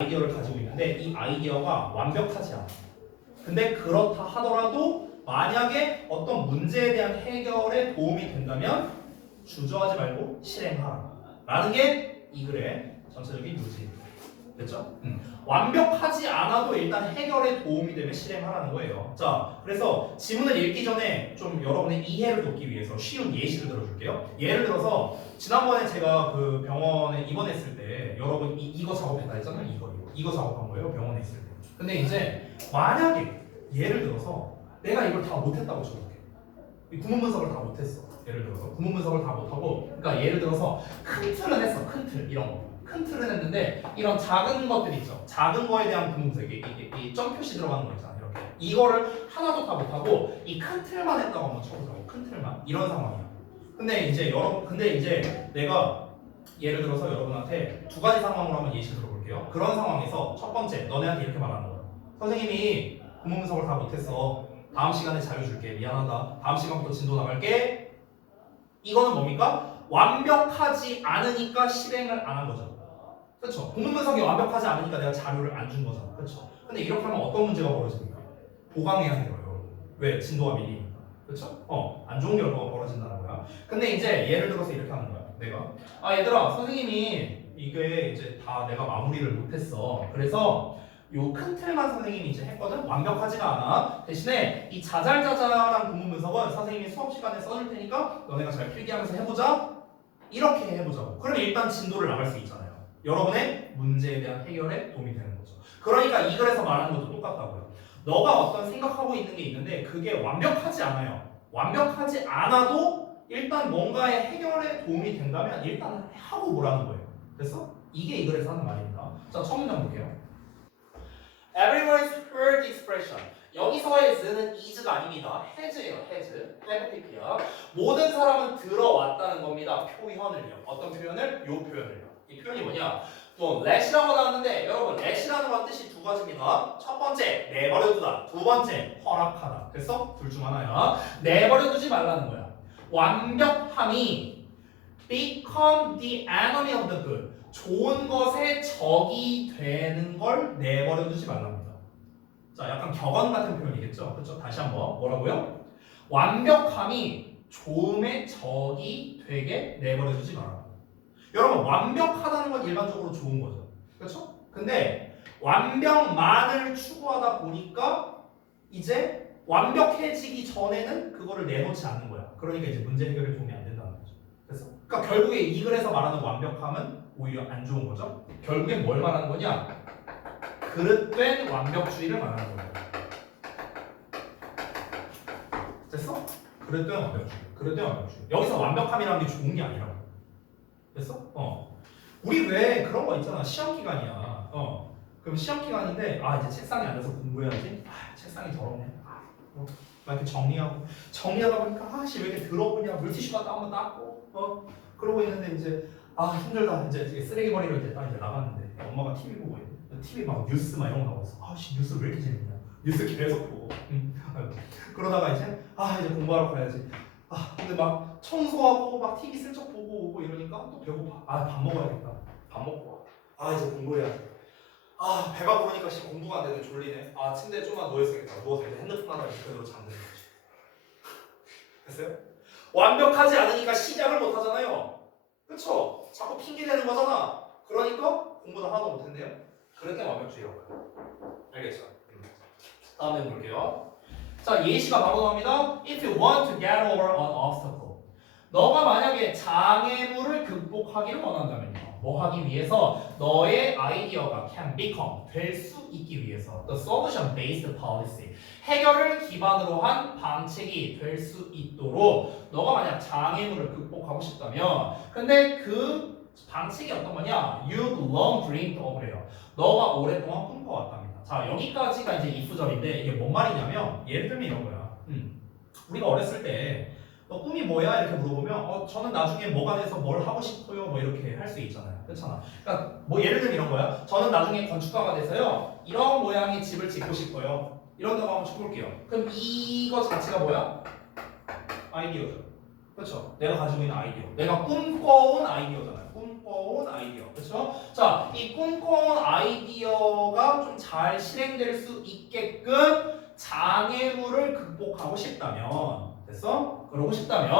아이디어를 가지고 있는데 이 아이디어가 완벽하지 않아. 근데 그렇다 하더라도 만약에 어떤 문제에 대한 해결에 도움이 된다면 주저하지 말고 실행하라 라는 게 이 글의 전체적인 요지입니다. 됐죠? 완벽하지 않아도 일단 해결에 도움이 되면 실행하라는 거예요. 자, 그래서 지문을 읽기 전에 좀 여러분의 이해를 돕기 위해서 쉬운 예시를 들어줄게요. 예를 들어서 지난번에 제가 그 병원에 입원했을 때 여러분 이거 작업했다 했잖아요. 이거 작업한 거예요. 병원에 있을 때. 근데 이제 만약에 예를 들어서 내가 이걸 다 못했다고 쳐볼게. 이 구문 분석을 다 못했어. 예를 들어서 구문 분석을 다 못하고, 그러니까 예를 들어서 큰 틀은 했어. 큰 틀 이런 거. 큰 틀은 했는데 이런 작은 것들 있죠. 작은 거에 대한 구문 분석, 이 점 표시 들어가는 거 있잖아. 이렇게 이거를 하나도 다 못하고 이 큰 틀만 했다고 한번 쳐보자고. 큰 틀만 이런 상황이야. 근데 이제 내가 예를 들어서 여러분한테 두 가지 상황으로 한번 예시 들어볼게요. 그런 상황에서 첫 번째, 너네한테 이렇게 말하는 거야. 선생님이 구문 분석을 다 못했어. 다음 시간에 자료 줄게. 미안하다. 다음 시간부터 진도 나갈게. 이거는 뭡니까? 완벽하지 않으니까 실행을 안 한 거잖아. 그렇죠? 구문 분석이 완벽하지 않으니까 내가 자료를 안 준 거잖아. 그렇죠? 근데 이렇게 하면 어떤 문제가 벌어집니까? 보강해야 돼요, 여러분. 왜? 진도가 밀리니까. 그렇죠? 안 좋은 결과가 벌어진다는 거야. 근데 이제 예를 들어서 이렇게 하는 거야. 내가 얘들아, 선생님이 이게 이제 다 내가 마무리를 못했어. 그래서 요 큰 틀만 선생님이 이제 했거든. 완벽하지가 않아. 대신에 이 자잘자잘한 구문 분석은 선생님이 수업 시간에 써줄 테니까 너네가 잘 필기하면서 해보자. 이렇게 해보자고. 그러면 일단 진도를 나갈 수 있잖아요. 여러분의 문제에 대한 해결에 도움이 되는 거죠. 그러니까 이 글에서 말하는 것도 똑같다고요. 너가 어떤 생각하고 있는 게 있는데 그게 완벽하지 않아요. 완벽하지 않아도 일단 뭔가의 해결에 도움이 된다면 일단 하고 보라는 거예요. 됐어? 이게 이 글에서 하는 말입니다. 자, 처음 문장 볼게요. Everyone's heard the expression. 여기서의 is는 is가 아닙니다. has예요. has. have 모든 사람은 들어왔다는 겁니다. 표현을요. 어떤 표현을? 요 표현을요. 이 표현이 뭐냐? 또 let이라고 나왔는데 여러분 let이라는 건 뜻이 두 가지입니다. 첫 번째 내버려두다. 두 번째 허락하다. 됐어? 둘 중 하나야. 내버려두지 말라는 거야. 완벽함이 become the enemy of the good. 좋은 것의 적이 되는 걸 내버려두지 말랍니다. 자, 약간 격언 같은 표현이겠죠? 그렇죠? 다시 한번 뭐라고요? 완벽함이 좋음의 적이 되게 내버려두지 말라. 여러분, 완벽하다는 건 일반적으로 좋은 거죠. 그렇죠? 근데 완벽만을 추구하다 보니까 이제 완벽해지기 전에는 그거를 내놓지 않는 거야. 그러니까 이제 문제 해결에 도움이 안 된다는 거죠. 그래서 그러니까 결국에 이 글에서 말하는 완벽함은 오히려 안 좋은 거죠. 결국엔 뭘 말하는 거냐? 그릇된 완벽주의를 말하는 거예요. 됐어? 그릇된 완벽주의. 그릇된 완벽주의. 여기서 완벽함이라는 게 좋은 게 아니라고. 됐어? 우리 왜 그런 거 있잖아. 시험 기간이야. 그럼 시험 기간인데 이제 책상에 앉아서 공부해야지. 책상이 더럽네. 막 이렇게 정리하다 보니까 왜 이렇게 더러우냐. 물티슈 갖다 한번 닦고 그러고 있는데 이제 힘들다. 이제 쓰레기 버리러 이제 나갔는데 엄마가 TV 보고 있는데 TV 막 뉴스 막 이런 거 나왔어. 뉴스 왜 이렇게 재밌냐. 뉴스 계속 보고. 그러다가 이제 이제 공부하러 가야지. 근데 막 청소하고 막 TV 슬쩍 보고 오고 이러니까 또 배고파. 밥 먹어야겠다. 밥 먹고 이제 공부해야지. 배가 부르니까 공부가 안 되네. 졸리네. 침대에 좀만 누워있어야겠다. 누워서 이제 핸드폰 하나 이렇게 그대로 잠드는 거지. 됐어요? 완벽하지 않으니까 시작을 못 하잖아요. 그쵸? 자꾸 핑계 대는 거잖아. 그러니까 공부도 하나도 못했네요. 그랬더니 완벽주의라고 해요. 알겠죠? 다음에 볼게요. 자, 예시가 바로 나옵니다. If you want to get over an obstacle. 너가 만약에 장애물을 극복하기를 원한다면요. 뭐 하기 위해서? 너의 아이디어가 can become 될 수 있기 위해서 the solution based policy 해결을 기반으로 한 방책이 될 수 있도록 너가 만약 장애물을 극복하고 싶다면 근데 그 방책이 어떤 거냐? You've long dreamed of래요. 너가 오랫동안 꿈꿔왔답니다. 자, 여기까지가 이제 if절인데 이게 뭔 말이냐면 예를 들면 이런 거야. 우리가 어렸을 때 너 꿈이 뭐야? 이렇게 물어보면 저는 나중에 뭐가 돼서 뭘 하고 싶어요? 뭐 이렇게 할 수 있잖아요. 그렇잖아. 그러니까 뭐 예를 들면 이런 거야. 저는 나중에 건축가가 돼서요. 이런 모양의 집을 짓고 싶어요. 이런다고 한번 쳐볼게요. 그럼 이거 자체가 뭐야? 아이디어죠. 그렇죠? 내가 가지고 있는 아이디어. 내가 꿈꿔온 아이디어잖아요. 꿈꿔온 아이디어. 그렇죠? 자, 이 꿈꿔온 아이디어가 좀 잘 실행될 수 있게끔 장애물을 극복하고 싶다면, 됐어? 그러고 싶다면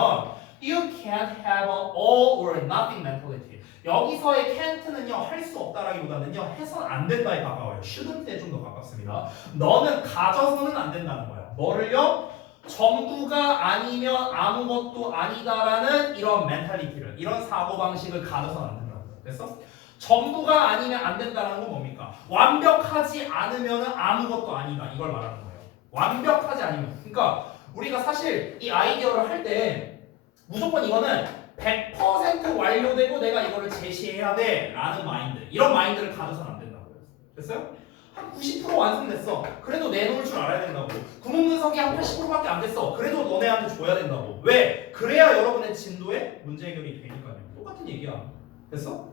you can't have an all or nothing mentality. 여기서의 can't는요 할 수 없다라기보다는요 해선 안 된다에 가까워요. shouldn't에 좀 더 가깝습니다. 너는 가져서는 안 된다는 거야. 뭐를요? 전부가 아니면 아무것도 아니다라는 이런 멘탈리티를, 이런 사고방식을 가져서는 안 된다는 거야. 됐어? 전부가 아니면 안 된다는 건 뭡니까? 완벽하지 않으면 아무것도 아니다. 이걸 말하는 거예요. 완벽하지 않으면. 그러니까 우리가 사실 이 아이디어를 할 때 무조건 이거는 100% 완료되고 내가 이거를 제시해야 돼 라는 마인드, 이런 마인드를 가져서는 안 된다고요. 됐어요? 한 90% 완성됐어. 그래도 내놓을 줄 알아야 된다고. 구문 분석이 한 80%밖에 안 됐어. 그래도 너네한테 줘야 된다고. 왜? 그래야 여러분의 진도에 문제 해결이 되니까요. 똑같은 얘기야. 됐어?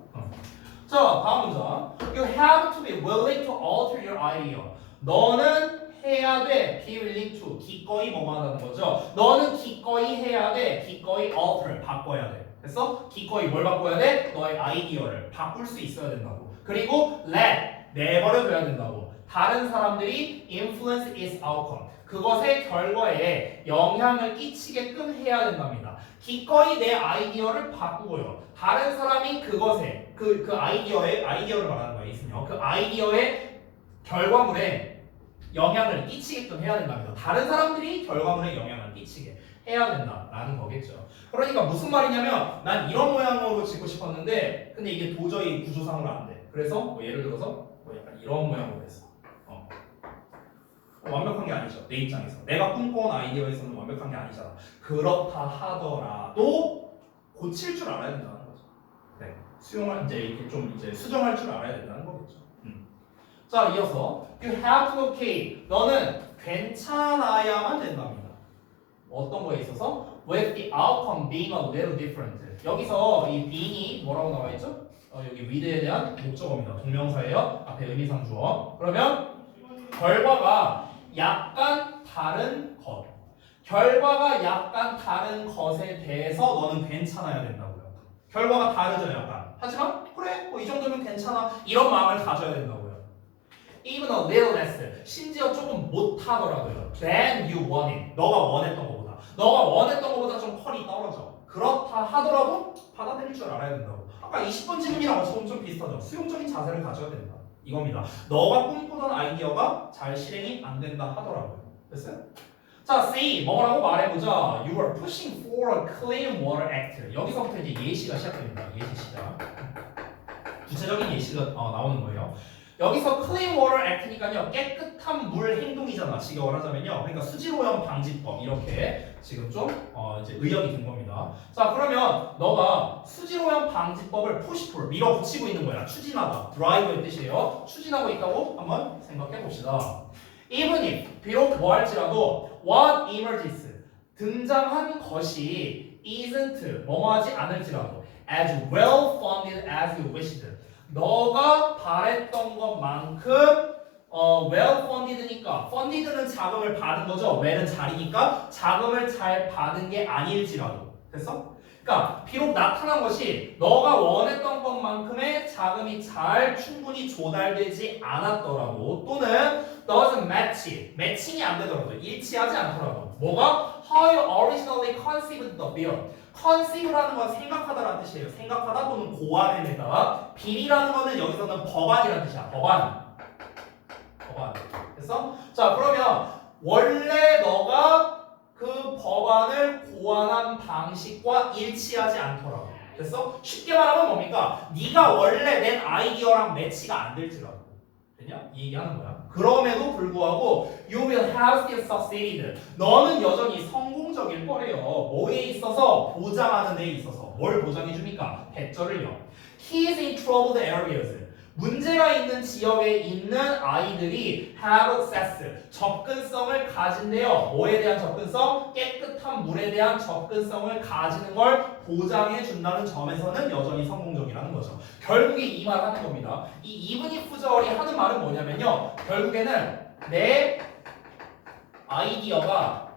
자, 다음 문장. You have to be willing to alter your idea. 너는 해야 돼. Be willing to. 기꺼이 뭐뭐 하다는 거죠. 너는 기꺼이 해야 돼. 기꺼이 alter. 바꿔야 돼. 됐어? 기꺼이 뭘 바꿔야 돼? 너의 아이디어를 바꿀 수 있어야 된다고. 그리고 let. 내버려둬야 된다고. 다른 사람들이 influence its outcome. 그것의 결과에 영향을 끼치게끔 해야 된답니다. 기꺼이 내 아이디어를 바꾸고요. 다른 사람이 그것에 그 아이디어를 말하는 거예요. 있으면 그 아이디어의 결과물에 영향을 끼치게끔 해야 된답니다. 다른 사람들이 결과물에 영향을 끼치게 해야 된다라는 거겠죠. 그러니까 무슨 말이냐면 난 이런 모양으로 짓고 싶었는데 근데 이게 도저히 구조상으로 안 돼. 그래서 뭐 예를 들어서 뭐 약간 이런 모양으로 했어. 완벽한 게 아니죠. 내 입장에서 내가 꿈꿔온 아이디어에서는 완벽한 게 아니잖아. 그렇다 하더라도 고칠 줄 알아야 된다는 거죠. 네, 수용할 이제 이렇게 좀 이제 수정할 줄 알아야 된다는 거겠죠. 자, 이어서 you have to be okay. 너는 괜찮아야만 된답니다. 어떤 거에 있어서? With the outcome being a little different. 여기서 이 being이 뭐라고 나와 있죠? 여기 with에 대한 목적어입니다. 동명사예요. 앞에 의미상 주어. 그러면 결과가 약간 다른 것. 결과가 약간 다른 것에 대해서 너는 괜찮아야 된다고요. 결과가 다르죠, 약간. 하지만 그래, 뭐 이 정도면 괜찮아. 이런 마음을 가져야 된다고요. Even a little less. 심지어 조금 못하더라고요. Than you wanted. 너가 원했던 것보다. 너가 원했던 것보다 좀 퀄이 떨어져. 그렇다 하더라도 받아들일 줄 알아야 된다고. 아까 20번 질문이랑 어쩌면 좀 비슷하죠. 수용적인 자세를 가져야 된다. 이겁니다. 너가 꿈꾸던 아이디어가 잘 실행이 안 된다 하더라고요. 됐어요? 자, C. 뭐라고 말해보자. You are pushing for a clean water act. 여기서부터 이제 예시가 시작됩니다. 예시 시작. 구체적인 예시가 나오는 거예요. 여기서 clean water act니까요. 깨끗한 물 행동이잖아. 직역을 하자면요. 그러니까 수질오염 방지법 이렇게 지금 좀 이제 의역이 된 겁니다. 자, 그러면 너가 수질오염 방지법을 push for 밀어붙이고 있는 거야. 추진하다. drive의 뜻이에요. 추진하고 있다고 한번 생각해 봅시다. Even if 비록 뭐 할지라도 what emerges 등장한 것이 isn't 뭐뭐하지 않을지라도 as well funded as you wished. 너가 바랬던 것만큼 well funded니까 funded는 자금을 받은 거죠. well은 자리니까 자금을 잘 받은 게 아닐지라도. 됐어? 그러니까 비록 나타난 것이 너가 원했던 것만큼의 자금이 잘 충분히 조달되지 않았더라도 또는 doesn't match, 매칭이 안 되더라도 일치하지 않더라도 뭐가 how you originally conceived the bill. conceive라는 건 생각하다라는 뜻이에요. 생각하다 또는 고안해내다. bill이라는 거는 여기서는 법안이라는 뜻이야. 법안. 됐어? 자, 그러면 원래 너가 그 법안을 고안한 방식과 일치하지 않더라도. 됐어? 쉽게 말하면 뭡니까? 네가 원래 낸 아이디어랑 매치가 안 될지라도. 됐냐? 이 얘기하는 거야. 그럼에도 불구하고 you will have still succeeded. 너는 여전히 성공적일 거래요. 뭐에 있어서? 보장하는 데 있어서. 뭘 보장해 줍니까? 100점을요. Kids in troubled areas. 문제가 있는 지역에 있는 아이들이 have access. 접근성을 가진대요. 뭐에 대한 접근성? 깨끗한 물에 대한 접근성을 가지는 걸 보장해 준다는 점에서는 여전히 성공적이라는 거죠. 결국에 이 말 하는 겁니다. 이 even if 절이 하는 말은 뭐냐면요. 결국에는 내 아이디어가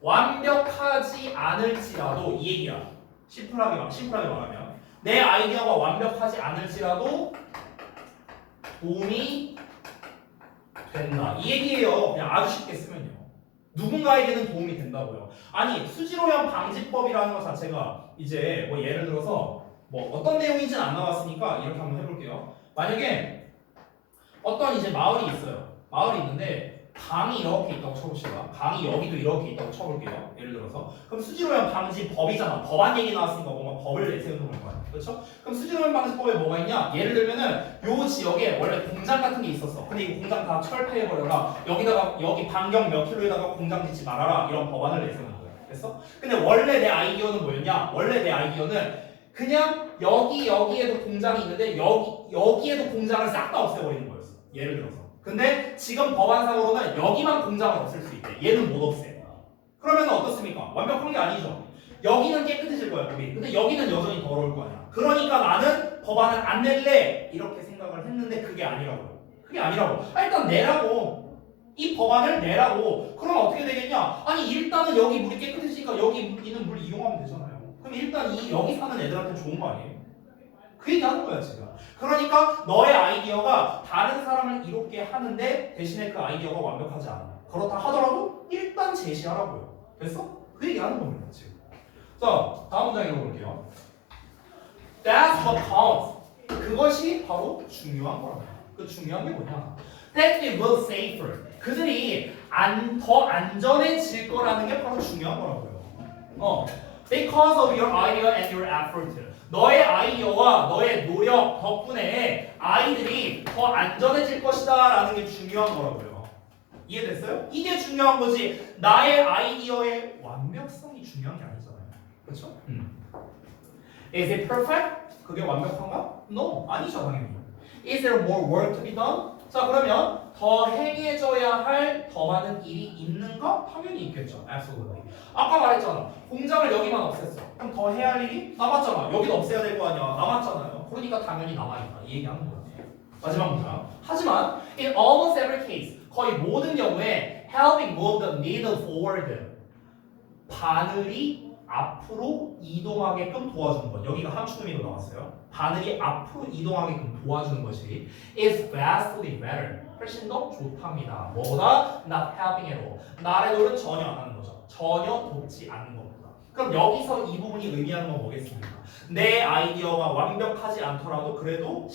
완벽하지 않을지라도 이 얘기야. 심플하게 말하면 내 아이디어가 완벽하지 않을지라도 도움이 된다. 이 얘기예요. 그냥 아주 쉽게 쓰면요. 누군가에게는 도움이 된다고요. 아니 수질오염 방지법이라는 것 자체가 이제 뭐 예를 들어서 뭐 어떤 내용인지는 안 나왔으니까 이렇게 한번 해볼게요. 만약에 어떤 이제 마을이 있어요. 마을이 있는데 강이 이렇게 있다고 쳐봅시다. 강이 여기도 이렇게 있다고 쳐볼게요. 예를 들어서 그럼 수질오염 방지법이잖아. 법안 얘기 나왔으니까 뭔가 법을 내세우는 걸 거야. 그렇죠? 그럼 수질오염 방지법에 뭐가 있냐? 예를 들면은 요 지역에 원래 공장 같은 게 있었어. 근데 이 공장 다 철폐해버려라. 여기다가 여기 반경 몇 킬로에다가 공장 짓지 말아라. 이런 법안을 내세우는 거야. 됐어? 근데 원래 내 아이디어는 뭐였냐? 원래 내 아이디어는 그냥 여기에도 공장이 있는데 여기에도 공장을 싹 다 없애버리는 거였어. 예를 들어서. 근데 지금 법안상으로는 여기만 공장을 없앨 수 있대. 얘는 못 없애. 그러면 어떻습니까? 완벽한 게 아니죠. 여기는 깨끗해질 거야, 법이. 근데 여기는 여전히 더러울 거 아니야. 그러니까 나는 법안을 안 낼래. 이렇게 생각을 했는데 그게 아니라고요. 그게 아니라고. 일단 내라고. 이 법안을 내라고. 그럼 어떻게 되겠냐? 아니 일단은 여기 물이 깨끗해지니까 여기 있는 물 이용하면 되잖아요. 그럼 일단 여기 사는 애들한테 좋은 거 아니에요? 그 얘기 하는 거야 지금. 그러니까 너의 아이디어가 다른 사람을 이롭게 하는데 대신에 그 아이디어가 완벽하지 않아. 그렇다 하더라도 일단 제시하라고요. 됐어? 그 얘기 하는 겁니다 지금. 자, 다음 문장 읽어볼게요. That's what counts. 그것이 바로 중요한 거랍니다. 그 중요한 게 뭐냐? That it will safer. 그들이 더 안전해질 거라는 게 바로 중요한 거라고요. Because of your idea and your effort. 너의 아이디어와 너의 노력 덕분에 아이들이 더 안전해질 것이다 라는 게 중요한 거라고요. 이해됐어요? 이게 중요한 거지. 나의 아이디어의 완벽성이 중요한 게 아니잖아요. 그렇죠? Is it perfect? 그게 완벽한가? No, 아니죠 당연히. Is there more work to be done? 자 그러면 더 행해져야 할 더 많은 일이 있는가? 당연히 있겠죠. Absolutely. 아까 말했잖아. 공장을 여기만 없앴어. 그럼 더 해야 할 일이 남았잖아. 여기도 없애야 될 거 아니야. 남았잖아요. 그러니까 당연히 남아있다. 이 얘기하는 거예요. 마지막 문장. 하지만 in almost every case 거의 모든 경우에 helping move the needle forward 바늘이 앞으로 이동하게끔 도와주는 것. 여기가 함축의미로 나왔어요. 바늘이 앞으로 이동하게끔 도와주는 것이 is vastly better. 훨씬 더 좋답니다. 뭐보다 not helping at all. 나의 노력은 전혀 안 하는 거죠. 전혀 돕지 않는 것보다. 그럼 여기서 이 부분이 의미하는 건 뭐겠습니까? 내 아이디어가 완벽하지 않더라도 그래도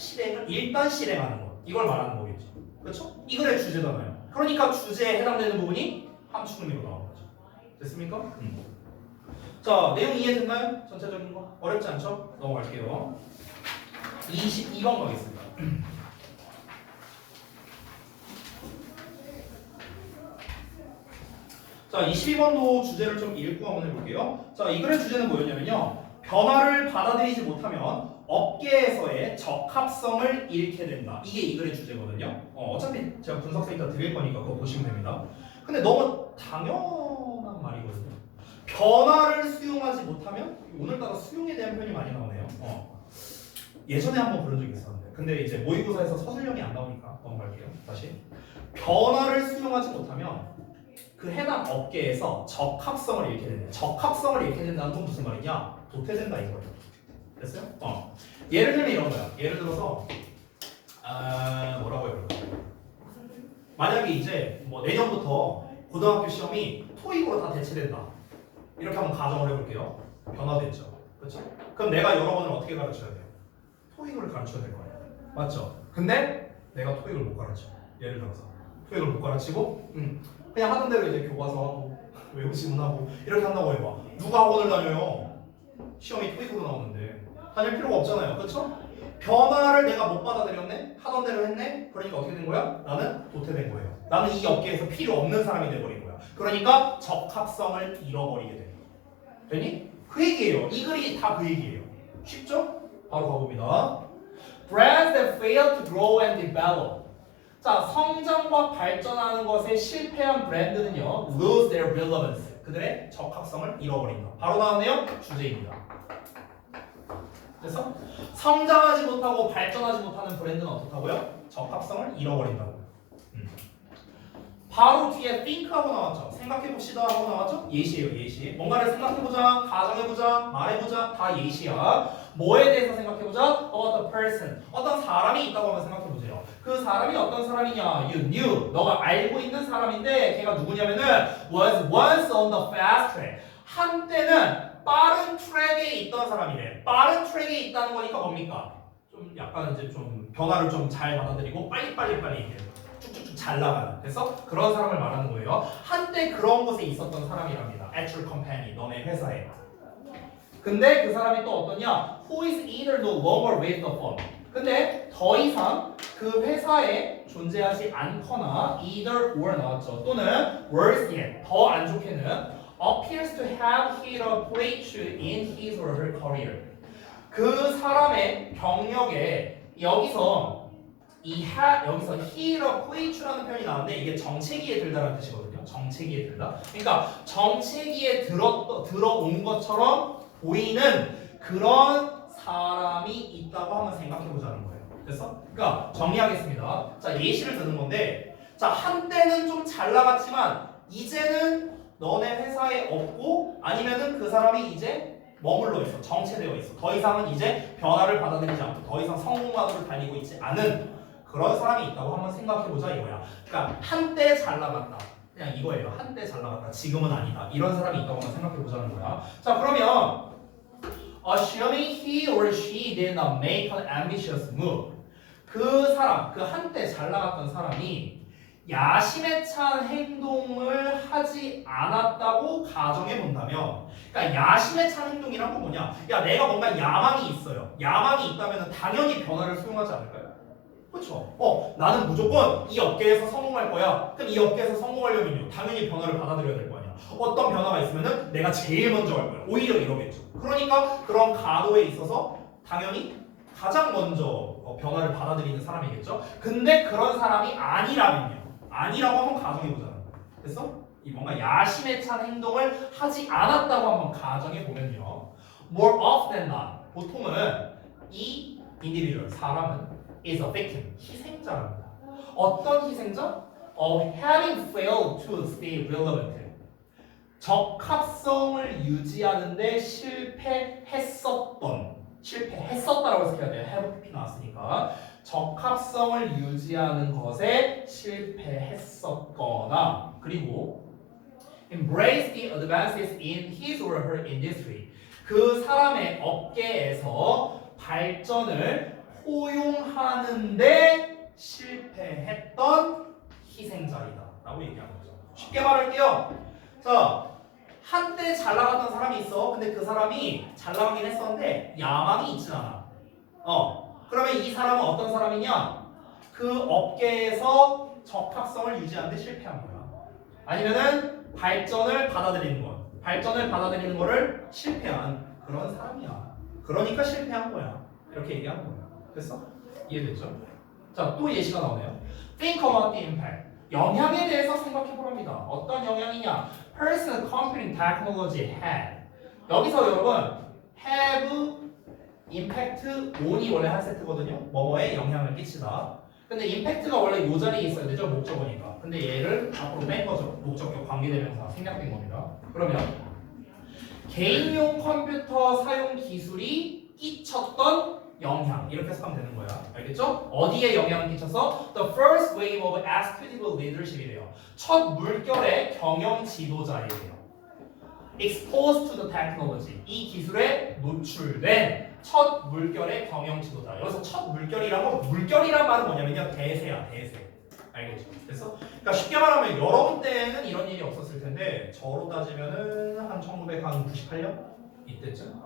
일단 실행하는 것. 이걸 말하는 거겠죠. 그렇죠? 이 글의 주제잖아요. 그러니까 주제에 해당되는 부분이 함축의미로 나오는 거죠. 됐습니까? 자, 내용 이해됐나요? 전체적인 거? 어렵지 않죠? 넘어갈게요. 22번 가겠습니다. 자, 22번도 주제를 좀 읽고 한번 해볼게요. 자, 이 글의 주제는 뭐였냐면요. 변화를 받아들이지 못하면 업계에서의 적합성을 잃게 된다. 이게 이 글의 주제거든요. 어차피 제가 분석서 이따 드릴 거니까 그거 보시면 됩니다. 근데 너무 당연한 말이거든요. 변화를 수용하지 못하면 오늘따라 수용에 대한 표현이 많이 나오네요. 예전에 한번 그런 적이 있었는데 근데 이제 모의고사에서 서술형이 안 나오니까 넘어갈게요. 다시 변화를 수용하지 못하면 그 해당 업계에서 적합성을 잃게 된다. 적합성을 잃게 된다는 건 무슨 말이냐? 도태된다 이거예요. 됐어요? 예를 들면 이런 거야. 예를 들어서 뭐라고 해요? 만약에 이제 뭐 내년부터 고등학교 시험이 토익으로 다 대체된다. 이렇게 한번 가정을 해볼게요. 변화됐죠. 그렇죠? 그럼 내가 여러분을 어떻게 가르쳐야 돼요? 토익을 가르쳐야 될 거예요. 맞죠? 근데 내가 토익을 못 가르쳐. 예를 들어서 토익을 못 가르치고 그냥 하던 대로 이제 교과서하고 외우시문하고 이렇게 한다고 해봐. 누가 학원을 다녀요? 시험이 토익으로 나오는데 다닐 필요가 없잖아요. 그렇죠? 변화를 내가 못 받아들였네? 하던 대로 했네? 그러니까 어떻게 된 거야? 나는 도태된 거예요. 나는 이 업계에서 필요 없는 사람이 돼버린 거야. 그러니까 적합성을 잃어버리게 돼. 되니? 그 얘기예요. 이 글이 다 그 얘기예요. 쉽죠? 바로 가봅니다. Brands that fail to grow and develop. 자, 성장과 발전하는 것에 실패한 브랜드는요, lose their relevance. 그들의 적합성을 잃어버린다. 바로 나왔네요. 주제입니다. 그래서 성장하지 못하고 발전하지 못하는 브랜드는 어떻다고요? 적합성을 잃어버린다고요. 바로 뒤에 think하고 나왔죠. 생각해봅시다 하고 나왔죠. 예시예요. 예시. 뭔가를 생각해보자, 가정해보자, 말해보자 다 예시야. 뭐에 대해서 생각해보자? About the person. 어떤 사람이 있다고 한번 생각해보세요. 그 사람이 어떤 사람이냐? You knew. 너가 알고 있는 사람인데 걔가 누구냐면은 was once on the fast track. 한때는 빠른 트랙에 있던 사람이래. 빠른 트랙에 있다는 거니까 뭡니까? 좀 약간 이제 좀 변화를 좀 잘 받아들이고 빨리 이렇게 쭉쭉쭉 잘 나가는. 그래서 그런 사람을 말하는 거예요. 한때 그런 곳에 있었던 사람이랍니다. At your company, 너네 회사에. 근데 그 사람이 또 어떠냐? Who is either no longer with the firm. 근데 더 이상 그 회사에 존재하지 않거나 either or 나왔죠. 또는 worse yet, 더 안 좋게는 appears to have hit a breakthrough in his or her career. 그 사람의 경력에 여기서 여기서 hit a breakthrough라는 표현이 나왔는데 이게 정체기에 들다라는 뜻이거든요. 정체기에 들다. 그러니까 정체기에 들어온 것처럼 보이는 그런 사람이 있다고 한번 생각해 보자는 거예요. 됐어? 그러니까 정리하겠습니다. 자, 예시를 드는 건데, 자, 한때는 좀 잘 나갔지만 이제는 너네 회사에 없고 아니면은 그 사람이 이제 머물러 있어. 정체되어 있어. 더 이상은 이제 변화를 받아들이지 않고 더 이상 성공하도록 달리고 있지 않은 그런 사람이 있다고 한번 생각해 보자 이거야. 그러니까 한때 잘 나갔다. 그냥 이거예요. 한때 잘 나갔다. 지금은 아니다. 이런 사람이 있다고 한번 생각해 보자는 거야. 자, 그러면 assuming he or she did not make an ambitious move. 그 사람, 그 한때 잘 나갔던 사람이 야심에 찬 행동을 하지 않았다고 가정해 본다면, 그러니까 야심에 찬 행동이란 건 뭐냐? 야, 내가 뭔가 야망이 있어요. 야망이 있다면 당연히 변화를 수용하지 않을까요? 그렇죠. 나는 무조건 이 업계에서 성공할 거야. 그럼 이 업계에서 성공하려면요, 당연히 변화를 받아들여야 될 거 아니야. 어떤 변화가 있으면은 내가 제일 먼저 할 거야. 오히려 이러겠죠. 그러니까 그런 가도에 있어서 당연히 가장 먼저 변화를 받아들이는 사람이겠죠. 근데 그런 사람이 아니라고 한번 가정해보자는 거예요. 됐어? 이 뭔가 야심에 찬 행동을 하지 않았다고 한번 가정해보면요, more often than not, 보통은 이 individual, 사람은 is a victim, 희생자랍니다. 어떤 희생자? Of having failed to stay relevant. 적합성을 유지하는데 실패했었다라고 해석해야 돼요. have 나왔으니까 적합성을 유지하는 것에 실패했었거나, 그리고 embrace the advances in his or her industry. 그 사람의 업계에서 발전을 포용하는데 실패했던 희생자이다라고 얘기하는 거죠. 쉽게 말할게요. 자, 한때 잘 나갔던 사람이 있어. 근데 그 사람이 잘 나가긴 했었는데 야망이 있진 않아. 그러면 이 사람은 어떤 사람이냐? 그 업계에서 적합성을 유지하는데 실패한 거야. 아니면은 발전을 받아들이는 거를 실패한 그런 사람이야. 그러니까 실패한 거야. 이렇게 얘기하는 거야. 됐어? 이해됐죠? 자, 또 예시가 나오네요. Think about the impact. 영향에 대해서 생각해 보랍니다. 어떤 영향이냐? Personal computing technology had. 여기서 여러분 have, impact on이 원래 한 세트거든요. 뭐뭐에 영향을 끼치다. 근데 impact가 원래 이 자리에 있어야 되죠. 목적어니까. 근데 얘를 앞으로 뺀 거죠. 목적격 관계대명사 생략된 겁니다. 그러면 개인용 컴퓨터 사용 기술이 끼쳤던 영향, 이렇게 해석하면 되는 거야. 알겠죠? 어디에 영향을 끼쳐서? The first wave of executive leadership이래요. 첫 물결의 경영 지도자이래요. Exposed to the technology. 이 기술에 노출된 첫 물결의 경영 지도자. 여기서 첫 물결이란 말은 뭐냐면요, 대세야, 대세. 알겠죠? 그래서 그러니까 쉽게 말하면 여러분 때는 이런 일이 없었을 텐데 저로 따지면은 한 1998년 이때쯤.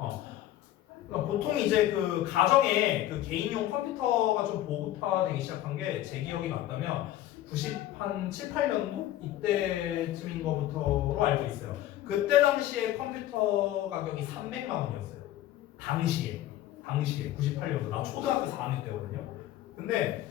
그러니까 보통 이제 그 가정에 그 개인용 컴퓨터가 좀 보급화되기 시작한 게 제 기억이 맞다면 97, 8년도 이때쯤인 것부터로 알고 있어요. 그때 당시에 컴퓨터 가격이 300만 원이었어요. 당시에 98년도 나 초등학교 4학년 때거든요. 근데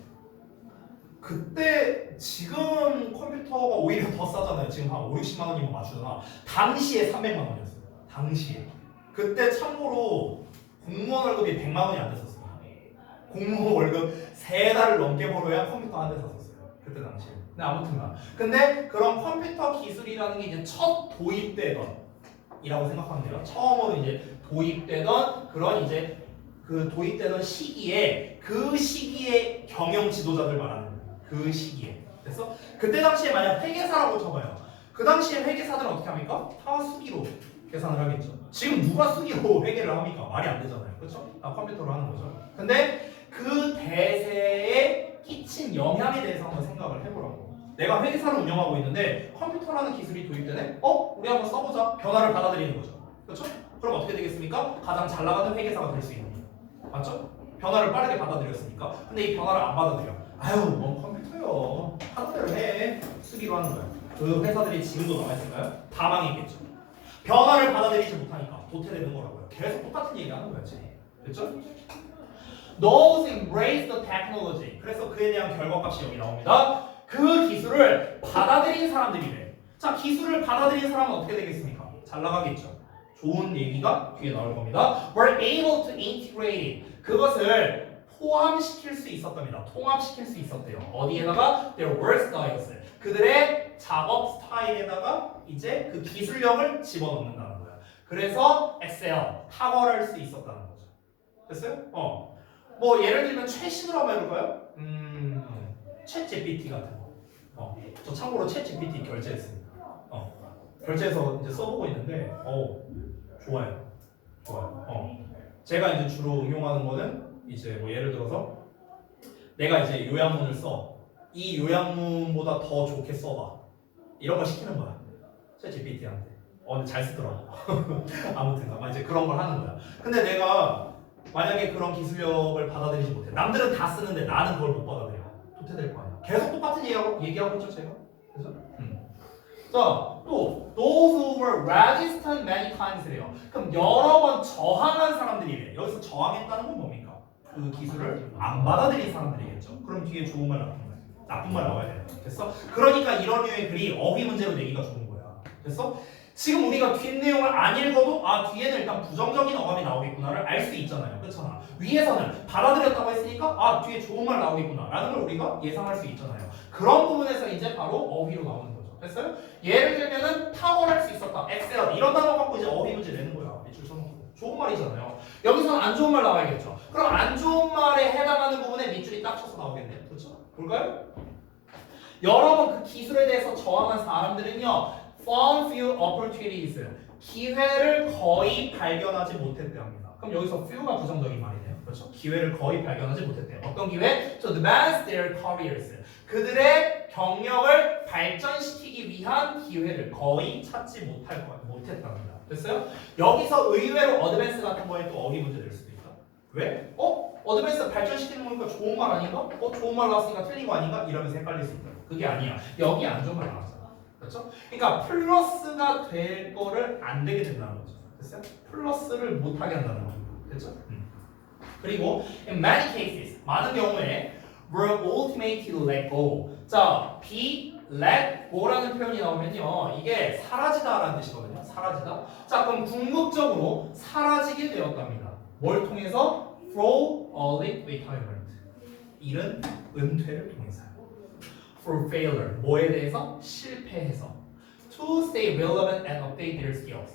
그때 지금 컴퓨터가 오히려 더 싸잖아요. 지금 한 5, 60만 원이면 맞추잖아. 당시에 300만 원이었어요. 당시에. 그때 참고로 공무원 월급이 100만 원이 안 됐었어요. 공무원 월급 3달을 넘게 벌어야 컴퓨터 한 대 샀었어요. 그때 당시에. 근데 아무튼간. 근데 그런 컴퓨터 기술이라는 게 이제 첫 도입되던 이라고 생각하면 돼요. 처음으로 이제 도입되던 그런 이제 그 도입되던 시기에 그 시기에 경영 지도자들 말하는 거예요. 그 시기에. 그래서 그때 당시에 만약 회계사라고 쳐봐요. 그 당시에 회계사들은 어떻게 합니까? 다 수기로 계산을 하겠죠. 지금 누가 수기로 회계를 합니까? 말이 안 되잖아요. 그렇죠? 다 컴퓨터로 하는 거죠. 근데 그 대세에 끼친 영향에 대해서 한번 생각을 해보라고. 내가 회계사를 운영하고 있는데 컴퓨터라는 기술이 도입되네? 우리 한번 써보자. 변화를 받아들이는 거죠. 그렇죠? 그럼 어떻게 되겠습니까? 가장 잘 나가는 회계사가 될 수 있는 거예요. 맞죠? 변화를 빠르게 받아들였으니까. 근데 이 변화를 안 받아들여. 아유, 뭔 컴퓨터요. 하는 대로 해. 수기로 하는 거야. 그 회사들이 지금도 남아있을까요? 다 망했겠죠. 변화를 받아들이지 못하니까 도태되는 거라고요. 계속 똑같은 얘기 하는 거야, 지금. 그렇죠? Those embrace the technology. 그래서 그에 대한 결과값이 여기 나옵니다. 그 기술을 받아들인 사람들이래. 자, 기술을 받아들인 사람은 어떻게 되겠습니까? 잘 나가겠죠. 좋은 얘기가 뒤에 나올 겁니다. Were able to integrate it. 그것을 포함시킬 수 있었답니다. 통합시킬 수 있었대요. 어디에다가? Their work styles. 그들의 작업 스타일에다가 이제 그 기술력을 집어넣는다는 거야. 그래서 엑셀 탁월할 수 있었다는 거죠. 됐어요? 뭐 예를 들면 최신으로 한번 해볼까요? 챗 GPT 같은 거. 저 참고로 챗 GPT 결제했습니다. 결제해서 이제 써보고 있는데, 좋아요. 제가 이제 주로 응용하는 거는 이제 뭐 예를 들어서 내가 이제 요약문을 써. 이 요약문보다 더 좋게 써봐. 이런 걸 시키는 거야. 챗 GPT한테. 근데 잘 쓰더라고. 아무튼 아마 이제 그런 걸 하는 거야. 근데 내가 만약에 그런 기술력을 받아들이지 못해. 남들은 다 쓰는데 나는 그걸 못 받아들여. 도태될 거 아니야. 계속 똑같은 얘기하고 있죠, 제가. 그래서 자, 또 those who were resistant many times래요. 그럼 여러 번 저항한 사람들이래. 여기서 저항했다는 건 뭡니까? 그 기술을 안 받아들인 사람들이겠죠. 그럼 뒤에 좋은 말 나쁜 말 나와야 돼요. 됐어? 그러니까 이런 류의 글이 어휘 문제로 내기가 좋은 거야. 됐어? 지금 우리가 뒷내용을 안 읽어도 뒤에는 일단 부정적인 어감이 나오겠구나를 알 수 있잖아요. 그렇잖아. 위에서는 받아들였다고 했으니까 뒤에 좋은 말 나오겠구나 라는 걸 우리가 예상할 수 있잖아요. 그런 부분에서 이제 바로 어휘로 나오는 거죠. 됐어요? 예를 들면은 탁월할 수 있었다. 엑셀 이런 단어 갖고 이제 어휘 문제 내는 거야. 밑줄 쳐놓고. 좋은 말이잖아요. 여기서는 안 좋은 말 나와야겠죠. 그럼 안 좋은 말에 해당하는 부분에 밑줄이 딱 쳐서 나오겠네요. 그렇죠? 볼까요? 여러 번 그 기술에 대해서 저항한 사람들은요, found few opportunities, 기회를 거의 발견하지 못했대 합니다. 그럼 여기서 few가 부정적인 말이네요. 그렇죠? 기회를 거의 발견하지 못했대. 어떤 기회? To advance their careers. 그들의 경력을 발전시키기 위한 기회를 거의 찾지 못했답니다. 됐어요? 여기서 의외로 어드밴스 같은 거에 또 어휘 문제 될 수도 있다. 왜? 어드밴스 발전시키는 거니까 좋은 말 아닌가? 좋은 말 나왔으니까 틀린 거 아닌가? 이러면서 헷갈릴 수 있다. 그게 아니야. 여기 안 좋은 말 나왔잖아. 그렇죠? 그러니까 플러스가 될 거를 안 되게 된다는 거죠. 됐어요? 플러스를 못 하게 한다는 거죠. 됐죠? 그리고 in many cases, 많은 경우에 were ultimately let go. 자, be let go라는 표현이 나오면요, 이게 사라지다라는 뜻이거든요. 사라지다. 자, 그럼 궁극적으로 사라지게 되었답니다. 뭘 통해서? For early retirement. 이른 은퇴를 통해서. For failure. 뭐에 대해서? 실패해서. To stay relevant and update their skills.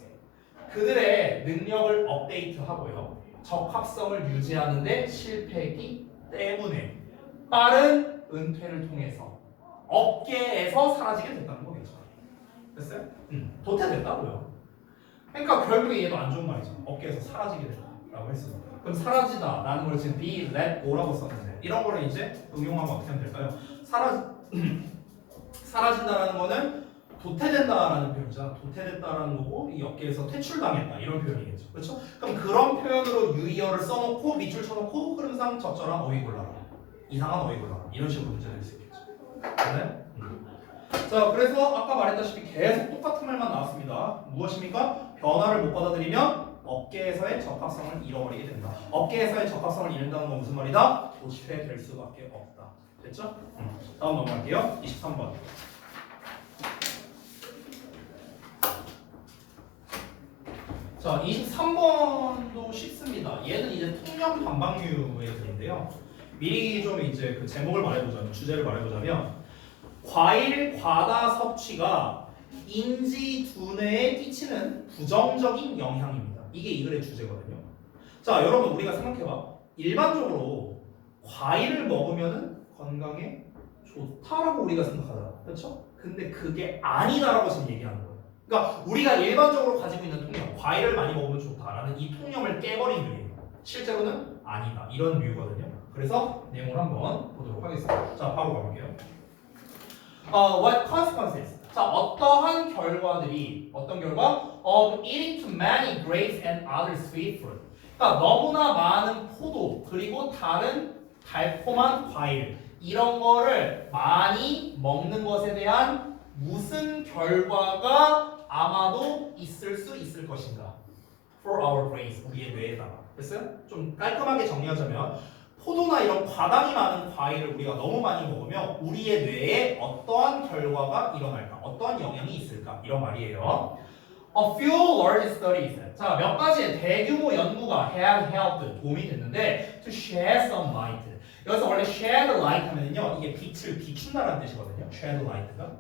그들의 능력을 업데이트하고요. 적합성을 유지하는데 실패했기 때문에 빠른 은퇴를 통해서 업계에서 사라지게 됐다는 거겠죠. 됐어요? 도태됐다고요. 그러니까 결국에 얘도 안 좋은 말이죠. 업계에서 사라지게 됐다라고 했어요. 그럼 사라지다라는 걸 지금 be let go라고 썼는데 이런 거를 이제 응용하면 어떻게 하면 될까요? 사라진다라는 거는 도태된다라는 표현이잖아. 도태됐다라는 거고 이 업계에서 퇴출당했다 이런 표현이겠죠. 그렇죠? 그럼 그런 표현으로 유의어를 써놓고 밑줄 쳐놓고 흐름상 적절한 어휘 골라라. 이상한 어휘 골라라. 이런 식으로 문제 낼 수 있겠죠. 네? 자, 그래서 아까 말했다시피 계속 똑같은 말만 나왔습니다. 무엇입니까? 변화를 못 받아들이면 업계에서의 적합성을 잃어버리게 된다. 업계에서의 적합성을 잃는다는 건 무슨 말이다? 도태될 수밖에 없다. 됐죠? 다음 넘어갈게요. 23번. 자, 23번도 쉽습니다. 얘는 이제 통념 반박류의 글인데요. 미리 좀 이제 그 제목을 말해보자면, 주제를 말해보자면, 과일 과다 섭취가 인지 두뇌에 끼치는 부정적인 영향입니다. 이게 이 글의 주제거든요. 자, 여러분 우리가 생각해봐. 일반적으로 과일을 먹으면은 건강에 좋다라고 우리가 생각하잖아. 그렇죠? 근데 그게 아니다라고 지금 얘기하는 거예요. 그러니까 우리가 일반적으로 가지고 있는 통념, 과일을 많이 먹으면 좋다라는 이 통념을 깨버린 류예요. 실제로는 아니다. 이런 류거든요. 그래서 내용을 한번 보도록 하겠습니다. 자, 바로 가볼게요. What consequences? 자, 어떠한 결과들이 어떤 결과? Of eating too many grapes and other sweet fruit. 그러니까 너무나 많은 포도 그리고 다른 달콤한 과일 이런 거를 많이 먹는 것에 대한 무슨 결과가 아마도 있을 수 있을 것인가? For our brains, 우리의 뇌에다가. 됐어요? 좀 깔끔하게 정리하자면 포도나 이런 과당이 많은 과일을 우리가 너무 많이 먹으면 우리의 뇌에 어떠한 결과가 일어날까? 어떠한 영향이 있을까? 이런 말이에요. A few large studies. 자, 몇 가지의 대규모 연구가 have helped 도움이 됐는데 to shed some light. 여기서 원래 shed light 하면요 이게 빛을 비춘다라는 뜻이거든요. shed light가.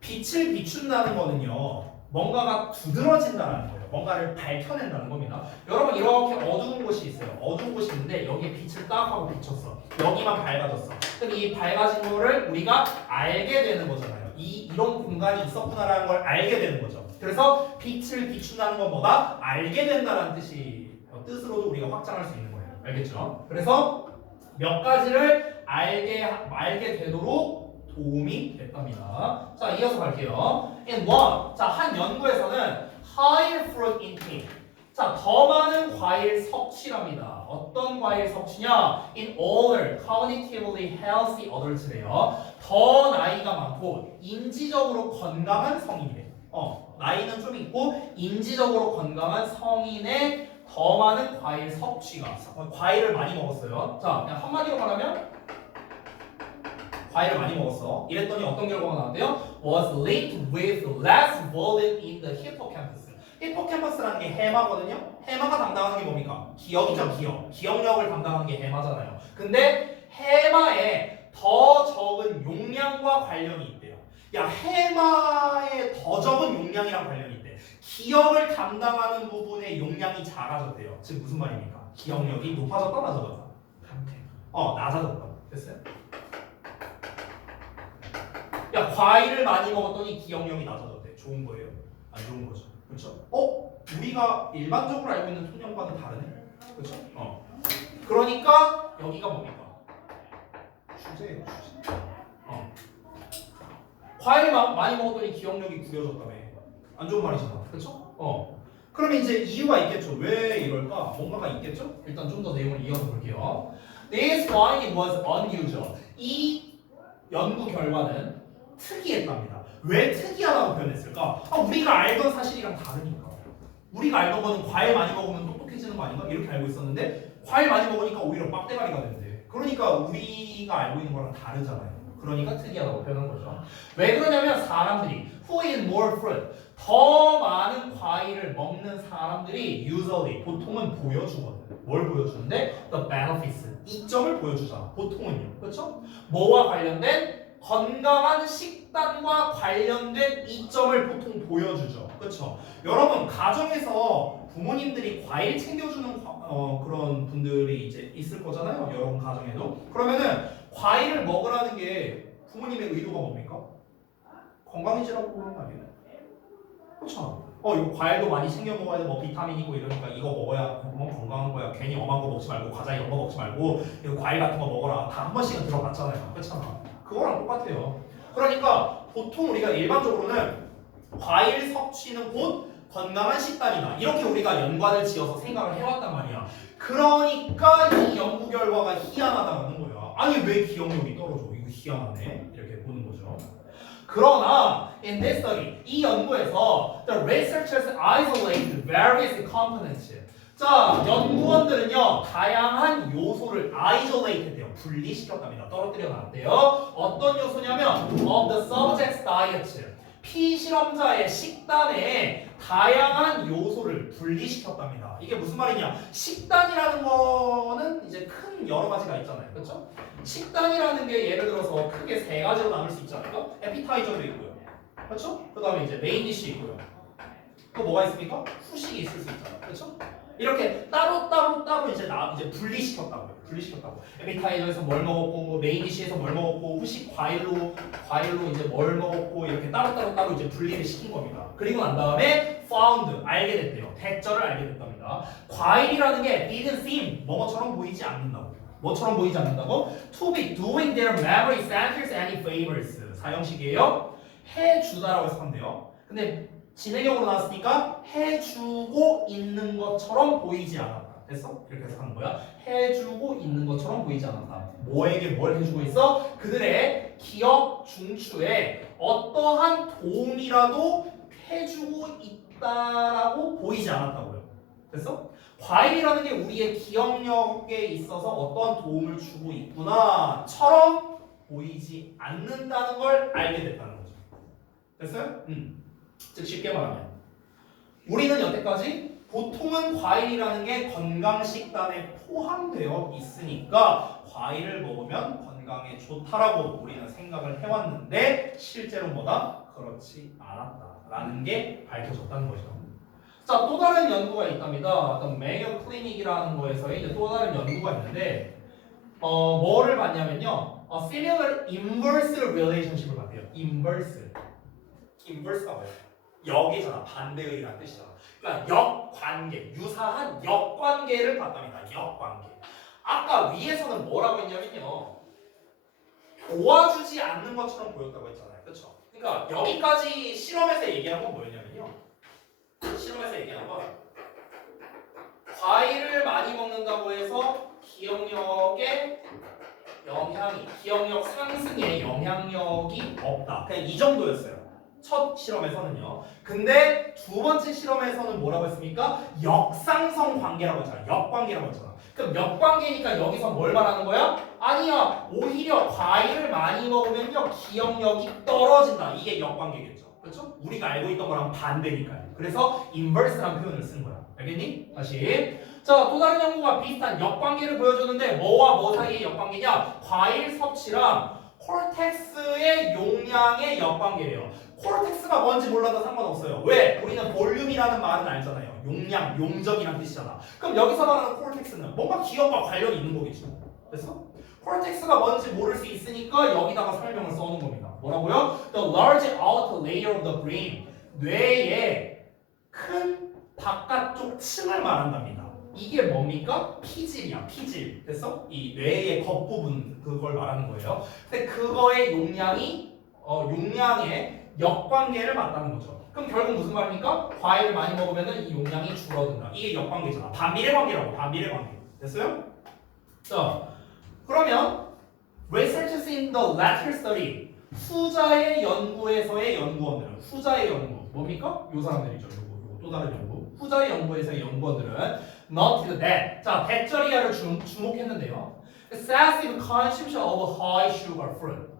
빛을 비춘다는 거는요 뭔가가 두드러진다는 거예요. 뭔가를 밝혀낸다는 겁니다. 여러분 이렇게 어두운 곳이 있어요. 어두운 곳이 있는데 여기에 빛을 딱 하고 비쳤어. 여기만 밝아졌어. 그럼 이 밝아진 거를 우리가 알게 되는 거잖아요. 이런 공간이 있었구나라는 걸 알게 되는 거죠. 그래서 빛을 비춘다는 건 뭐다? 알게 된다는 뜻으로도 우리가 확장할 수 있는 거예요. 알겠죠? 그래서 몇 가지를 알게 되도록 도움이 됐답니다. 자, 이어서 갈게요. In one, 자, 한 연구에서는 higher fruit intake. 자, 더 많은 과일 섭취랍니다. 어떤 과일 섭취냐? In older, cognitively healthy adults래요. 더 나이가 많고 인지적으로 건강한 성인이래. 나이는 좀 있고 인지적으로 건강한 성인의 더 많은 과일 섭취가 과일을 많이 먹었어요. 자, 그냥 한마디로 말하면 과일을 많이 먹었어. 이랬더니 어떤 결과가 나왔대요? Was linked with less volume in the hippocampus. 히포캠퍼스라는 게 해마거든요. 해마가 담당하는 게 뭡니까? 기억이죠, 기억. 기억력을 담당하는 게 해마잖아요. 근데 해마에 더 적은 용량과 관련이 있대요. 야, 해마에 더 적은 용량이랑 관련이 있대. 기억을 담당하는 부분의 용량이 작아졌대요. 즉 무슨 말입니까? 기억력이 높아졌다, 낮아졌다? 낮아졌다. 됐어요? 야, 과일을 많이 먹었더니 기억력이 낮아졌대. 좋은 거예요? 안 좋은 거죠. 그렇죠? 우리가 일반적으로 알고 있는 통념과는 다르네. 그렇죠? 그러니까 여기가 뭡니까? 주제예요, 주제. 과일 많이 먹었더니 기억력이 구겨졌다며. 안 좋은 말이잖아. 그렇죠? 그러면 이제 이유가 있겠죠. 왜 이럴까? 뭔가가 있겠죠? 일단 좀 더 내용을 이어서 볼게요. This finding was unusual. 이 연구 결과는 특이했답니다. 왜 특이하다고 표현했을까? 우리가 알던 사실이랑 다르니까. 우리가 알던 거는 과일 많이 먹으면 똑똑해지는 거 아닌가? 이렇게 알고 있었는데 과일 많이 먹으니까 오히려 빡대가리가 된대. 그러니까 우리가 알고 있는 거랑 다르잖아요. 그러니까 특이하다고 표현한 거죠. 왜 그러냐면 사람들이 who eat more fruit 더 많은 과일을 먹는 사람들이 usually 보통은 보여주거든. 뭘 보여주는데? The benefits 이점을 보여주잖아. 보통은요. 그렇죠? 뭐와 관련된? 건강한 식단과 관련된 이점을 보통 보여주죠. 그렇죠? 여러분 가정에서 부모님들이 과일 챙겨주는 그런 분들이 이제 있을 거잖아요. 여러분 가정에도. 그러면은 과일을 먹으라는 게 부모님의 의도가 뭡니까? 건강해지라고 그러는 거 아니에요? 그렇죠? 이거 과일도 많이 챙겨 먹어야 돼. 뭐 비타민이고 이러니까 이거 먹어야 건강한 거야. 괜히 엄한 거 먹지 말고 과자 이런 거 먹지 말고 이거 과일 같은 거 먹어라. 다 한 번씩은 들어봤잖아요. 그렇잖아. 그거랑 똑같아요. 그러니까 보통 우리가 일반적으로는 과일 섭취는 곧 건강한 식단이다. 이렇게 우리가 연관을 지어서 생각을 해왔단 말이야. 그러니까 이 연구 결과가 희한하다는 거야. 아니 왜 기억력이 떨어져? 이거 희한하네. 이렇게 보는 거죠. 그러나 in this study 이 연구에서 the researchers isolated various components. 자, 연구원들은요 다양한 요소를 isolated해요. 분리시켰답니다. 떨어뜨려 놨대요. 어떤 요소냐면 of the subject's diet. 피실험자의 식단에 다양한 요소를 분리시켰답니다. 이게 무슨 말이냐? 식단이라는 거는 이제 큰 여러 가지가 있잖아요. 그렇죠? 식단이라는 게 예를 들어서 크게 세 가지로 나눌 수 있잖아요. 에피타이저도 있고요. 그렇죠? 그 다음에 이제 메인 디시 있고요. 또 뭐가 있습니까? 후식이 있을 수 있잖아요. 그렇죠? 이렇게 따로 이제 분리시켰다고요. 분리시켰다고. 에피타이저에서 뭘 먹었고, 메인 디시에서 뭘 먹었고, 후식 과일로 이제 뭘 먹었고 이렇게 따로 이제 분리를 시킨 겁니다. 그리고 난 다음에 found 알게 됐대요. 대절을 알게 됐답니다. 과일이라는 게 didn't seem 뭐처럼 보이지 않는다고. 뭐처럼 보이지 않는다고? To be doing their memory centers any favors. 사형식이에요. 해주다라고 해서 한대요. 근데 진행형으로 나왔으니까 해주고 있는 것처럼 보이지 않았다. 됐어? 이렇게 해서 하는 거야. 해주고 있는 것처럼 보이지 않았다. 뭐에게 뭘 해주고 있어? 그들의 기억 중추에 어떠한 도움이라도 해주고 있다라고 보이지 않았다고요. 됐어? 과일이라는 게 우리의 기억력에 있어서 어떠한 도움을 주고 있구나처럼 보이지 않는다는 걸 알게 됐다는 거죠. 됐어요? 즉 쉽게 말하면 우리는 여태까지 보통은 과일이라는 게 건강식단에 포함되어 있으니까 과일을 먹으면 건강에 좋다라고 우리는 생각을 해왔는데 실제로 뭐다? 그렇지 않았다라는 게 밝혀졌다는 거죠. 자, 또 다른 연구가 있답니다. 어떤 메이어 클리닉이라는 거에서 이제 또 다른 연구가 있는데 뭐를 봤냐면요. similar inverse relationship을 봤대요. inverse가 뭐예요? 역이잖아. 반대의란 뜻이잖아. 그러니까 역관계, 유사한 역관계를 봤답니다. 역관계. 아까 위에서는 뭐라고 했냐면요. 도와주지 않는 것처럼 보였다고 했잖아요. 그렇죠? 그러니까 여기까지 실험에서 얘기한 건 뭐였냐면요. 실험에서 얘기한 건 과일을 많이 먹는다고 해서 기억력 상승에 영향력이 없다. 그냥 이 정도였어요. 첫 실험에서는요. 근데 두 번째 실험에서는 뭐라고 했습니까? 역상성 관계라고 했잖아. 역관계라고 했잖아. 그럼 역관계니까 여기서 뭘 말하는 거야? 아니야. 오히려 과일을 많이 먹으면요. 기억력이 떨어진다. 이게 역관계겠죠. 그렇죠? 우리가 알고 있던 거랑 반대니까요. 그래서 inverse라는 표현을 쓴 거야. 알겠니? 다시. 자, 또 다른 연구가 비슷한 역관계를 보여주는데 뭐와 뭐 사이의 역관계냐? 과일 섭취랑 콜텍스의 용량의 역관계예요. 콜텍스가 뭔지 몰라도 상관없어요. 왜? 우리는 볼륨이라는 말은 알잖아요. 용량, 용적이란 뜻이잖아. 그럼 여기서 말하는 콜텍스는 뭔가 기억과 관련이 있는 거겠죠. 그래서 콜텍스가 뭔지 모를 수 있으니까 여기다가 설명을 써놓은 겁니다. 뭐라고요? The large outer layer of the brain. 뇌의 큰 바깥쪽 층을 말한답니다. 이게 뭡니까? 피질이야, 피질. 됐어? 이 뇌의 겉부분 그걸 말하는 거예요. 근데 그거의 용량의 역관계를 맞다는 거죠. 그럼 결국 무슨 말입니까? 과일을 많이 먹으면 이 용량이 줄어든다. 이게 역관계잖아. 반비례 관계라고. 반비례 관계. 됐어요? 자, 그러면 researchers in the latter study. 후자의 연구에서의 연구원들은 후자의 연구 뭡니까? 요 사람들이죠. 요거 또 다른 연구. 후자의 연구에서의 연구원들은 noted that. 자, 대절이야를 주목했는데요. excessive consumption of high sugar fruit.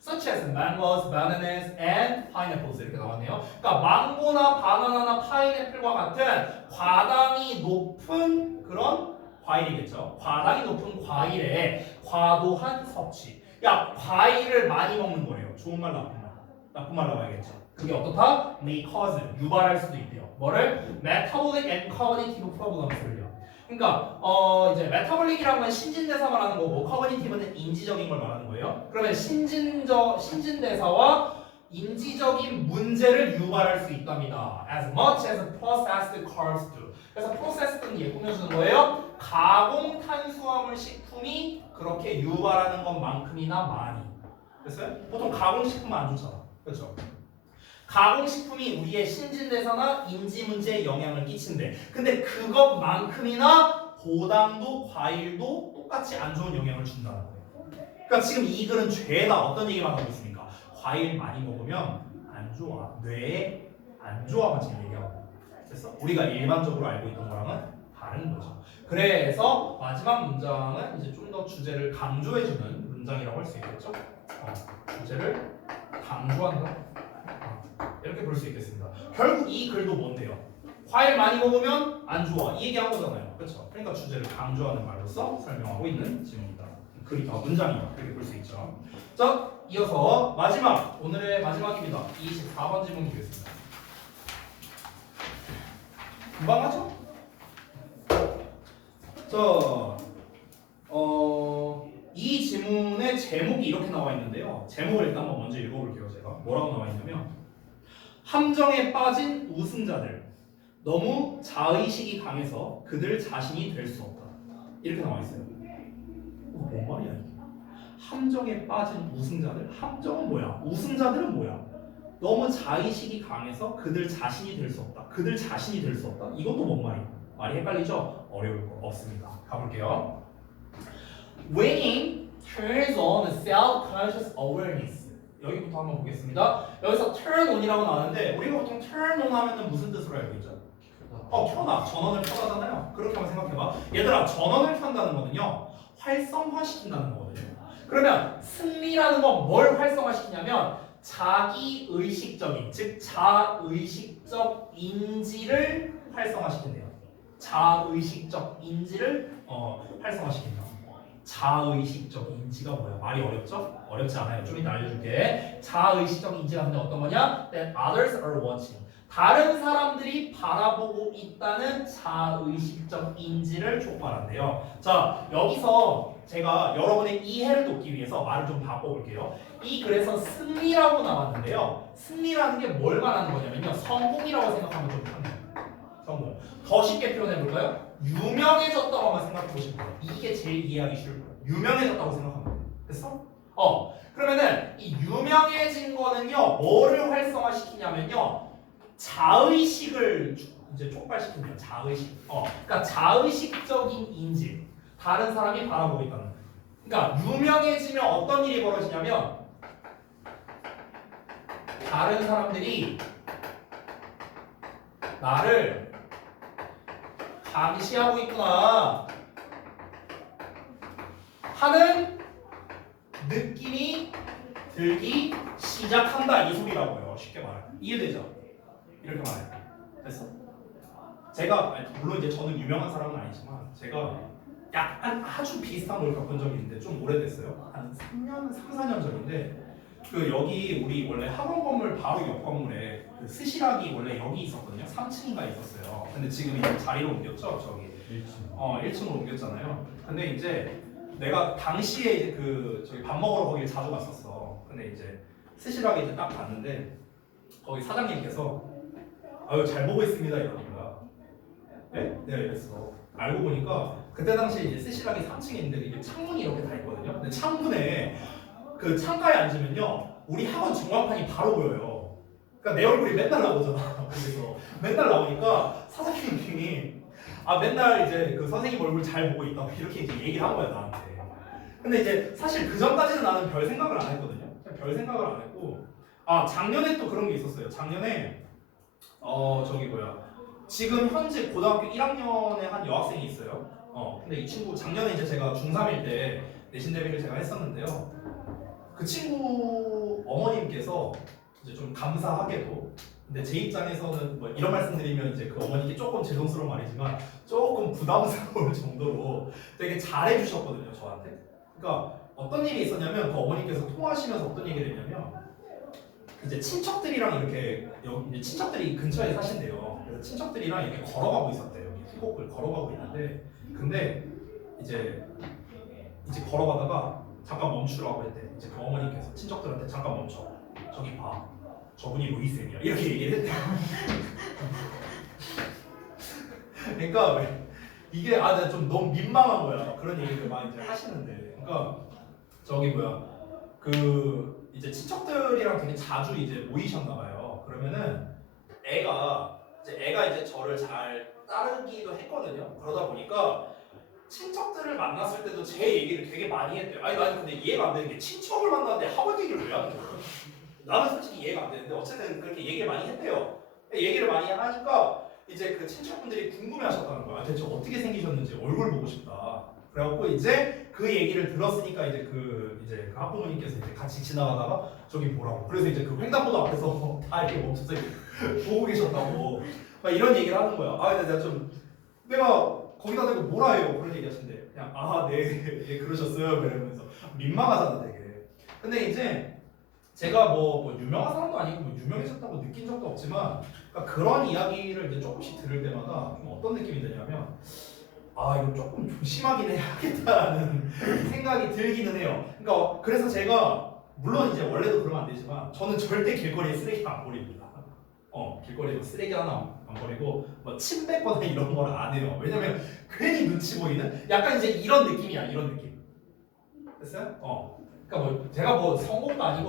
such as mangoes, bananas, and pineapples 이렇게 나왔네요. 그러니까 망고나 바나나나 파인애플과 같은 과당이 높은 그런 과일이겠죠. 과당이 높은 과일에 과도한 섭취. 야, 과일을 많이 먹는 거예요. 좋은 말, 나쁜 말. 나쁜 말로 봐야겠죠. 그게 어떻다? may cause, 유발할 수도 있대요. 뭐를? metabolic and cognitive problems를요. 그러니까 이제 메타볼릭이라는 건 신진대사 말하는 거고 커그니티브는 인지적인 걸 말하는 거예요. 그러면 신진대사와 인지적인 문제를 유발할 수 있답니다. As much as processed carbs do. 그래서 processed는 얘 꾸며주는 거예요. 가공 탄수화물 식품이 그렇게 유발하는 것만큼이나 많이. 됐어요? 보통 가공 식품은 안 좋잖아. 그렇죠? 가공식품이 우리의 신진대사나 인지 문제에 영향을 끼친대. 근데 그것만큼이나 고당도 과일도 똑같이 안 좋은 영향을 준다는 거예요. 그러니까 지금 이 글은 죄다 어떤 얘기만 하고 있습니까? 과일 많이 먹으면 안 좋아. 뇌에 안 좋아만 지금 얘기하고. 됐어? 우리가 일반적으로 알고 있던 거랑은 다른 거죠. 그래서 마지막 문장은 이제 좀 더 주제를 강조해주는 문장이라고 할 수 있겠죠? 주제를 강조한다. 이렇게 볼 수 있겠습니다. 결국 이 글도 뭔데요? 과일 많이 먹으면 안 좋아. 이 얘기한 거잖아요. 그렇죠? 그러니까 주제를 강조하는 말로써 설명하고 있는 지문입니다. 문장이요. 이렇게 볼 수 있죠. 자, 이어서 오늘의 마지막입니다. 24번 질문 보겠습니다. 금방 하죠? 자, 이 지문의 제목이 이렇게 나와 있는데요. 제목을 일단 한번 먼저 읽어볼게요. 제가 뭐라고 나와 있냐면 함정에 빠진 우승자들 너무 자의식이 강해서 그들 자신이 될 수 없다. 이렇게 나와 있어요. 뭔 말이야 이게? 함정에 빠진 우승자들? 함정은 뭐야? 우승자들은 뭐야? 너무 자의식이 강해서 그들 자신이 될 수 없다. 그들 자신이 될 수 없다. 이것도 뭔 말이야? 말이 헷갈리죠? 어려울 거 없습니다. 가볼게요. Winning turns on self-conscious awareness. 여기부터 한번 보겠습니다. 여기서 turn on이라고 나왔는데 우리가 보통 turn on 하면은 무슨 뜻으로 알고 있죠? 켜놔. 전원을 켜다잖아요. 그렇게 한번 생각해봐. 얘들아, 전원을 켠다는 거는요 활성화시킨다는 거거든요. 그러면 승리라는 건 뭘 활성화시키냐면 자기 의식적인, 즉 자의식적 인지를 활성화시킨대요. 자의식적 인지를 활성화시킨다. 자의식적 인지가 뭐야? 말이 어렵죠? 어렵지 않아요. 좀 이따 알려줄게. 자의식적 인지가 근데 어떤 거냐? That others are watching. 다른 사람들이 바라보고 있다는 자의식적 인지를 촉발한대요. 자, 여기서 제가 여러분의 이해를 돕기 위해서 말을 좀 바꿔볼게요. 이 글에서 승리라고 나왔는데요. 승리라는 게 뭘 말하는 거냐면요. 성공이라고 생각하면 좀 편해요. 성공. 더 쉽게 표현해볼까요? 유명해졌다고 한번 생각해보시면 돼요. 이게 제일 이해하기 쉬울 거예요. 유명해졌다고 생각하면 돼요. 됐어? 그러면은 이 유명해진 거는요. 뭐를 활성화시키냐면요. 자의식을 이제 촉발시키는 자의식. 그러니까 자의식적인 인지. 다른 사람이 바라보고 있다는 거예요. 그러니까 유명해지면 어떤 일이 벌어지냐면 다른 사람들이 나를 감시하고 있구나 하는 느낌이 들기 시작한다 이 소리라고요. 쉽게 말해. 이해되죠? 이렇게 말해. 됐어? 제가 물론 이제 저는 유명한 사람은 아니지만 제가 약간 아주 비슷한 걸 겪은 적이 있는데 좀 오래됐어요. 한 3년, 3, 4년 전인데 그 여기 우리 원래 학원 건물 바로 옆 건물에 그 스시락이 원래 여기 있었거든요. 3층인가 있었어요. 근데 지금 이제 자리로 옮겼죠. 저기 1층. 1층으로 옮겼잖아요. 근데 이제 내가 당시에 이제 그 저기 밥 먹으러 거기를 자주 갔었어. 근데 이제 스시락에 이제 딱 갔는데 거기 사장님께서 아유 잘 보고 있습니다 이러는 거야. 네? 내가 이랬어. 알고 보니까 그때 당시에 이제 스시락이 3층에 있는데 이게 창문이 이렇게 다 있거든요. 근데 창문에 그 창가에 앉으면요 우리 학원 전광판이 바로 보여요. 그러니까 내 얼굴이 맨날 나오잖아. 그래서 맨날 나오니까 사장님이 맨날 이제 그 선생님 얼굴 잘 보고 있다고 이렇게 이제 얘기를 한 거야 나한테. 근데 이제 사실 그 전까지는 나는 별 생각을 안 했거든요. 별 생각을 안 했고 작년에 또 그런 게 있었어요. 작년에 저기 뭐야 지금 현재 고등학교 1학년에 한 여학생이 있어요. 근데 이 친구 작년에 이제 제가 중3일 때 내신 대비를 제가 했었는데요. 그 친구 어머님께서 이제 좀 감사하게도 근데 제 입장에서는 뭐 이런 말씀드리면 이제 그 어머니께 조금 죄송스러운 말이지만 조금 부담스러울 정도로 되게 잘해주셨거든요 저한테. 그러니까 어떤 일이 있었냐면 그 어머니께서 통화하시면서 어떤 얘기를 했냐면 이제 친척들이랑 이렇게 이제 친척들이 근처에 사신대요. 그래서 친척들이랑 이렇게 걸어가고 있었대요. 여기 후곡을 걸어가고 있는데 근데 이제 걸어가다가 잠깐 멈추라고 했대. 이제 그 어머니께서 친척들한테 잠깐 멈춰. 저기 봐. 저분이 로이 쌤이야. 이렇게 얘기를 했대요. 그러니까 이게 좀 너무 민망한 거야. 그런 얘기를 많이 이제 하시는데. 그러니까 저기 뭐야 그 이제 친척들이랑 되게 자주 이제 모이셨나 봐요. 그러면은 애가 이제 저를 잘 따르기도 했거든요. 그러다 보니까 친척들을 만났을 때도 제 얘기를 되게 많이 했대요. 나는 근데 이해가 안 되는 게 친척을 만났는데 학원 얘기를 왜 하는 거야? 나는 솔직히 이해가 안 되는데 어쨌든 그렇게 얘기를 많이 했대요. 얘기를 많이 하니까 이제 그 친척분들이 궁금해하셨다는 거야. 대체 어떻게 생기셨는지 얼굴 보고 싶다. 그래갖고 이제 그 얘기를 들었으니까 이제 그 학부모님께서 이제 같이 지나가다가 저기 보라고. 그래서 이제 그 횡단보도 앞에서 다 이렇게 멈춰서 보고 계셨다고 막 이런 얘기를 하는 거야. 내가 거기다 대고 뭐라 해요? 그런 얘기 하신대. 그냥 네 그러셨어요. 이러면서 민망하잖아 되게. 근데 이제 제가 뭐 유명한 사람도 아니고 뭐 유명해졌다고 느낀 적도 없지만 그러니까 그런 이야기를 이제 조금씩 들을 때마다 좀 어떤 느낌이 드냐면 아 이거 조금 조심하긴 해야겠다라는 생각이 들기는 해요. 그러니까 그래서 제가 물론 이제 원래도 그러면 안 되지만 저는 절대 길거리에 쓰레기 안 버립니다. 길거리에 뭐 쓰레기 하나 안 버리고 뭐 침 뱉거나 이런 걸 안 해요. 왜냐면 괜히 눈치 보이는 약간 이제 이런 느낌이야. 이런 느낌. 됐어요? 그러니까 뭐 제가 뭐 성공도 아니고